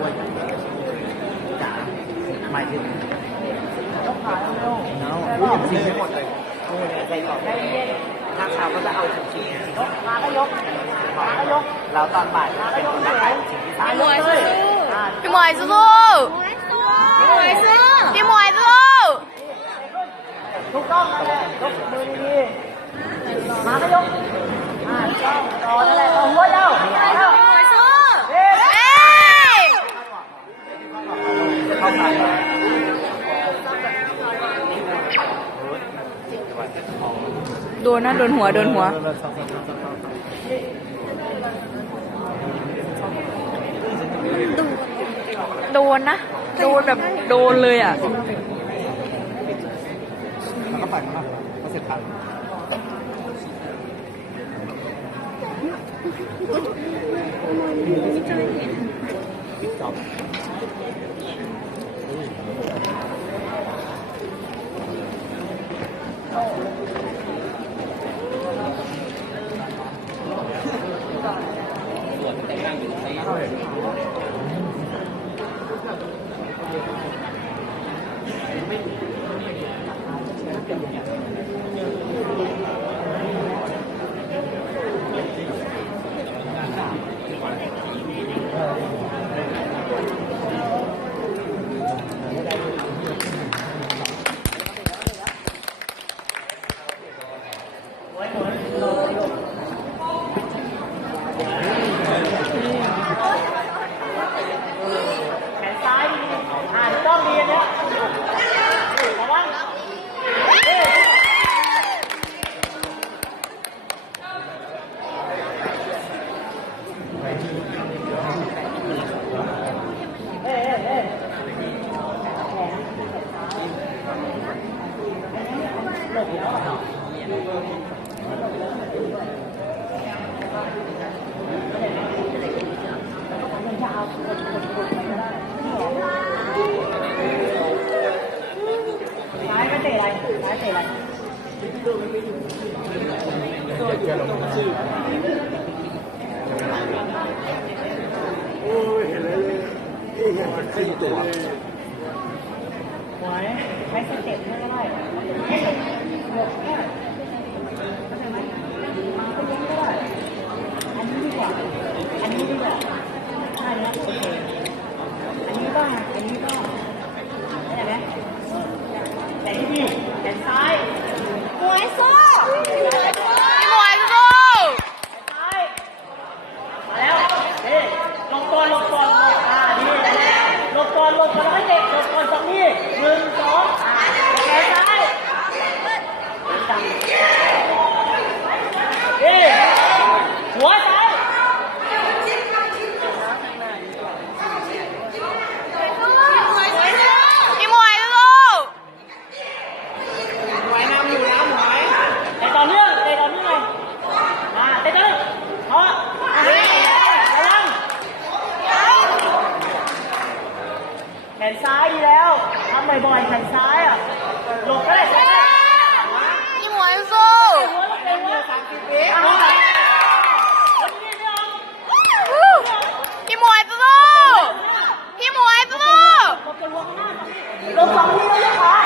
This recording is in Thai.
ด้วยจ๋าหมายถึงยกขาเร็วเนาะรู้สึกไม่หมดเลยโอ้ยใจต่อใจเย็นถ้าเขาวก็จะเอาจริงยกมาก็ยกมาก็ยกเราตอนบ่ายเป็นคนนักขายสิ่งที่สามเลยพี่หมวยสู้พี่หมวยสู้พี่หมวยสู้ถูกต้องนั่นแหละยกมือดีๆมาก็ยก โดนนะ โดนหัว โดนหัว โดนนะ โดนแบบโดนเลยอะแล้วก็ปั่นมาก็เสร็จทันจบ แขนซ้ายดีๆอ่าถูกต้องดีอันเนี้ยระวังเอ้ยเอ้ยเอ้ย ซ้ายไม่เตะอ หวยใช้สเต็ปไม่ได้หกเนี่เข้าใจไหมมาก็ยังไม่ได้อันนี้ดีกว่าอันนี้ดีกว่าใช่แล้วโอเคอันนี้บ้างอันนี้บ้างเข้าใจไหมแต่ที่ดีแขนซ้ายหวยสู้อหวยสู้พี่หวยสู้ซ้ายมาแล้วเฮ้ลงก่อนลงก่อนลงอ่าดีลงก่ อนลงมาแล้วให้เด็กลงก่อนตรงนี้หนึ่งสอง แขนซ้ายอีแล้วทำบ่อยๆแขนซ้ายอะหลบไปเลยพี่หมวยสู้หัวลูวสสิบพี่หมวยสู้พี่หมวยสู้ลงสองทีเลยนะคะ